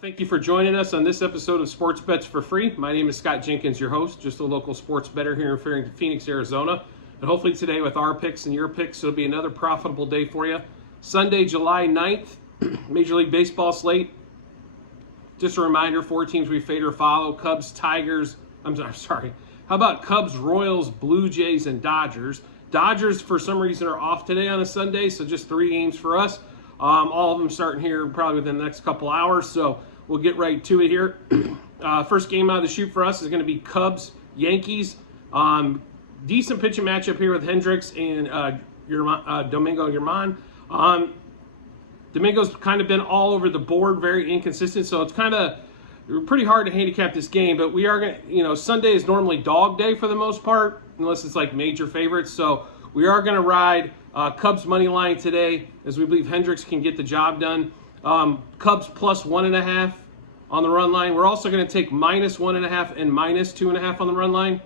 Thank you for joining us on this episode of Sports Bets for Free. My name is Scott Jenkins, your host, just a local sports bettor here in Phoenix, Arizona. And hopefully today with our picks and your picks, it'll be another profitable day for you. Sunday, July 9th, Major League Baseball slate. Just a reminder, 4 teams we fade or follow. Cubs, Tigers, How about Cubs, Royals, Blue Jays, and Dodgers? Dodgers, for some reason, are off today on a Sunday, so just 3 games for us. All of them starting here probably within the next couple hours, so we'll get right to it here. First game out of the chute for us is going to be Cubs, Yankees. Decent pitching matchup here with Hendricks and Domingo Germán. Domingo's kind of been all over the board, very inconsistent, so it's kind of pretty hard to handicap this game, but we are going to, Sunday is normally dog day for the most part, unless it's like major favorites, so we are going to ride Cubs money line today, as we believe Hendricks can get the job done. Cubs plus 1.5 on the run line. We're also going to take minus 1.5 and minus 2.5 on the run line.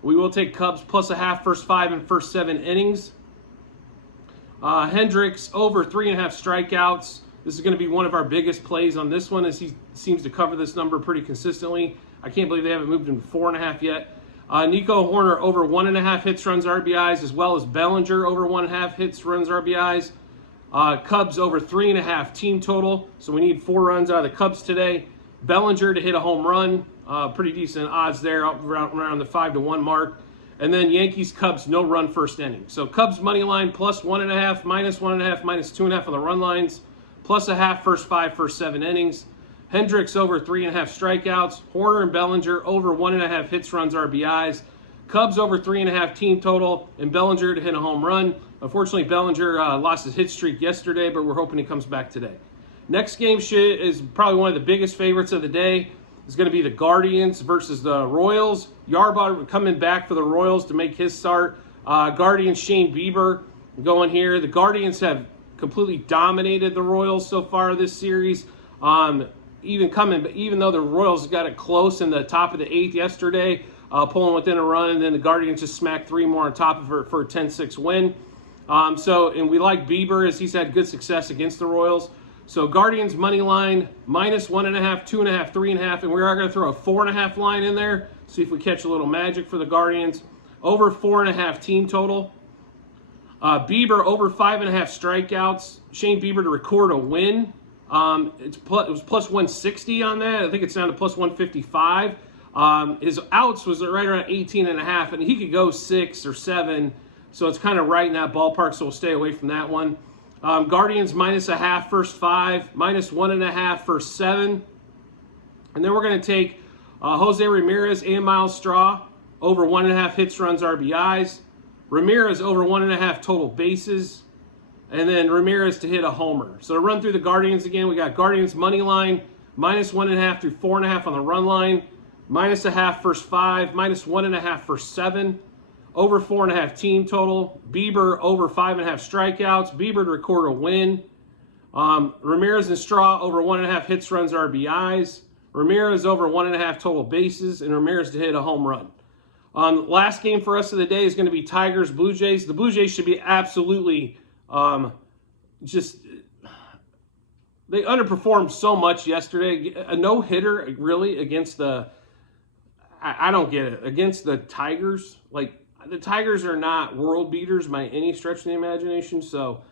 We will take Cubs plus 0.5 first 5 and first 7 innings. Hendricks over 3.5 strikeouts. This is going to be one of our biggest plays on this one, as he seems to cover this number pretty consistently. I can't believe they haven't moved him to 4.5 yet. Nico Hoerner over 1.5 hits, runs, RBIs, as well as Bellinger over 1.5 hits, runs, RBIs. Cubs over 3.5 team total. So we need 4 runs out of the Cubs today. Bellinger to hit a home run. Pretty decent odds there, around the 5-1 mark. And then Yankees, Cubs, no run first inning. So Cubs money line plus 1.5, minus 1.5, minus 2.5 on the run lines, plus 0.5 first 5, first 7 innings. Hendricks over 3.5 strikeouts. Hoerner and Bellinger over 1.5 hits, runs, RBIs. Cubs over 3.5 team total, and Bellinger to hit a home run. Unfortunately, Bellinger lost his hit streak yesterday, but we're hoping he comes back today. Next game is probably one of the biggest favorites of the day. It's going to be the Guardians versus the Royals. Yarbrough coming back for the Royals to make his start. Guardians, Shane Bieber going here. The Guardians have completely dominated the Royals so far this series. Even though the Royals got it close in the top of the 8th yesterday, pulling within a run, and then the Guardians just smacked 3 more on top of it for a 10-6 win. And we like Bieber, as he's had good success against the Royals. So Guardians money line, minus 1.5, 2.5, 3.5, and we are going to throw a 4.5 line in there. See if we catch a little magic for the Guardians. Over 4.5 team total. Bieber over 5.5 strikeouts. Shane Bieber to record a win. It was plus 160 on that. I think it's down to plus 155. His outs was right around 18.5, and he could go 6 or 7. So it's kind of right in that ballpark, so we'll stay away from that one. Guardians minus 0.5 first 5, minus 1.5 first 7. And then we're going to take Jose Ramirez and Miles Straw over 1.5 hits, runs, RBIs. Ramirez over 1.5 total bases. And then Ramirez to hit a homer. So to run through the Guardians again, we got Guardians money line, minus 1.5 through 4.5 on the run line, minus 0.5 first 5, minus 1.5 first 7. Over 4.5 team total. Bieber over 5.5 strikeouts. Bieber to record a win. Ramirez and Straw over 1.5 hits, runs, RBIs. Ramirez over 1.5 total bases, and Ramirez to hit a home run. Last game for us of the day is going to be Tigers, Blue Jays. The Blue Jays should be absolutely they underperformed so much yesterday. A no-hitter, really, against I don't get it. Against the Tigers, the Tigers are not world beaters by any stretch of the imagination, so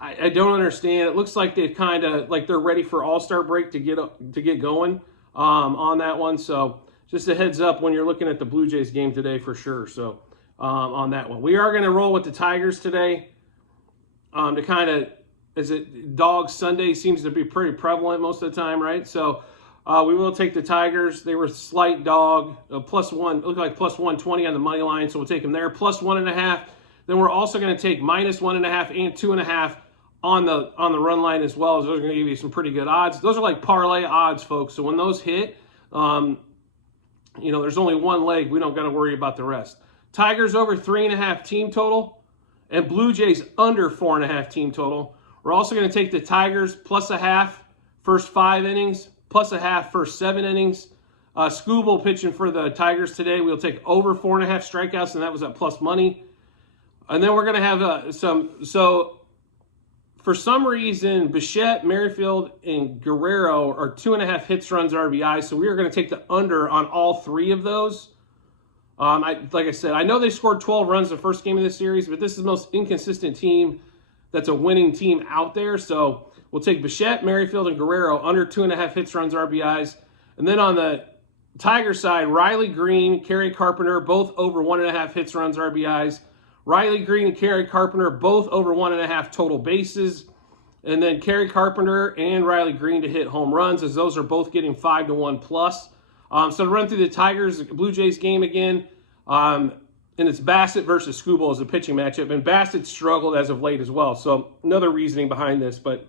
I don't understand. It looks like they've kind of they're ready for All-Star break to get going on that one. So just a heads up when you're looking at the Blue Jays game today for sure. So on that one, we are going to roll with the Tigers today. To kind of, Dog Sunday seems to be pretty prevalent most of the time, right? So we will take the Tigers. They were slight dog, plus 1, look like plus 120 on the money line, so we'll take them there. Plus 1.5. Then we're also going to take minus 1.5 and 2.5 on the run line as well. Those are going to give you some pretty good odds. Those are like parlay odds, folks. So when those hit, there's only one leg. We don't got to worry about the rest. Tigers over 3.5 team total, and Blue Jays under 4.5 team total. We're also going to take the Tigers plus 0.5 first 5 innings, plus 0.5 first 7 innings. Skubal pitching for the Tigers today. We'll take over 4.5 strikeouts, and that was at plus money. And then we're going to have For some reason, Bichette, Merrifield, and Guerrero are 2.5 hits, runs, RBI. So we are going to take the under on all 3 of those. Like I said, I know they scored 12 runs the first game of this series, but this is the most inconsistent team that's a winning team out there. So we'll take Bichette, Merrifield, and Guerrero under 2.5 hits, runs, RBIs. And then on the Tiger side, Riley Green, Kerry Carpenter, both over 1.5 hits, runs, RBIs. Riley Green and Kerry Carpenter, both over 1.5 total bases. And then Kerry Carpenter and Riley Green to hit home runs, as those are both getting 5-1 plus. So to run through the Tigers Blue Jays game again, and it's Bassett versus Skubal as a pitching matchup. And Bassett struggled as of late as well. So another reasoning behind this. But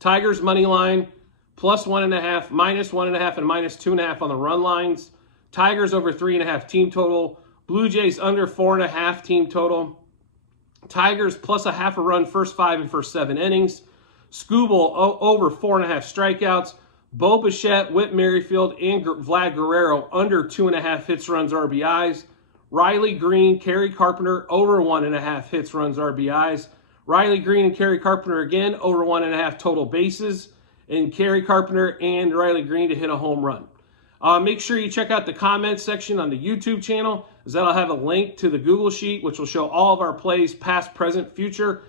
Tigers money line, +1.5, -1.5, and -2.5 on the run lines. Tigers over 3.5 team total. Blue Jays under 4.5 team total. Tigers +0.5 a run first 5 and first 7 innings. Skubal over 4.5 strikeouts. Bo Bichette, Whit Merrifield, and Vlad Guerrero under 2.5 hits, runs, RBIs. Riley Green, Kerry Carpenter over 1.5 hits, runs, RBIs. Riley Green and Kerry Carpenter again over 1.5 total bases. And Kerry Carpenter and Riley Green to hit a home run. Make sure you check out the comments section on the YouTube channel, as that'll have a link to the Google Sheet, which will show all of our plays, past, present, future.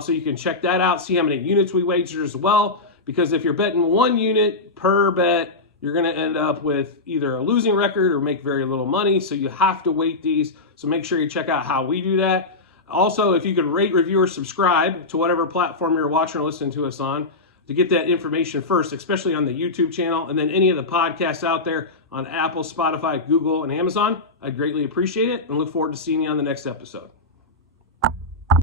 So you can check that out, see how many units we wager as well. Because if you're betting 1 unit per bet, you're going to end up with either a losing record or make very little money. So you have to weight these. So make sure you check out how we do that. Also, if you could rate, review, or subscribe to whatever platform you're watching or listening to us on, to get that information first, especially on the YouTube channel, and then any of the podcasts out there on Apple, Spotify, Google, and Amazon. I'd greatly appreciate it and look forward to seeing you on the next episode.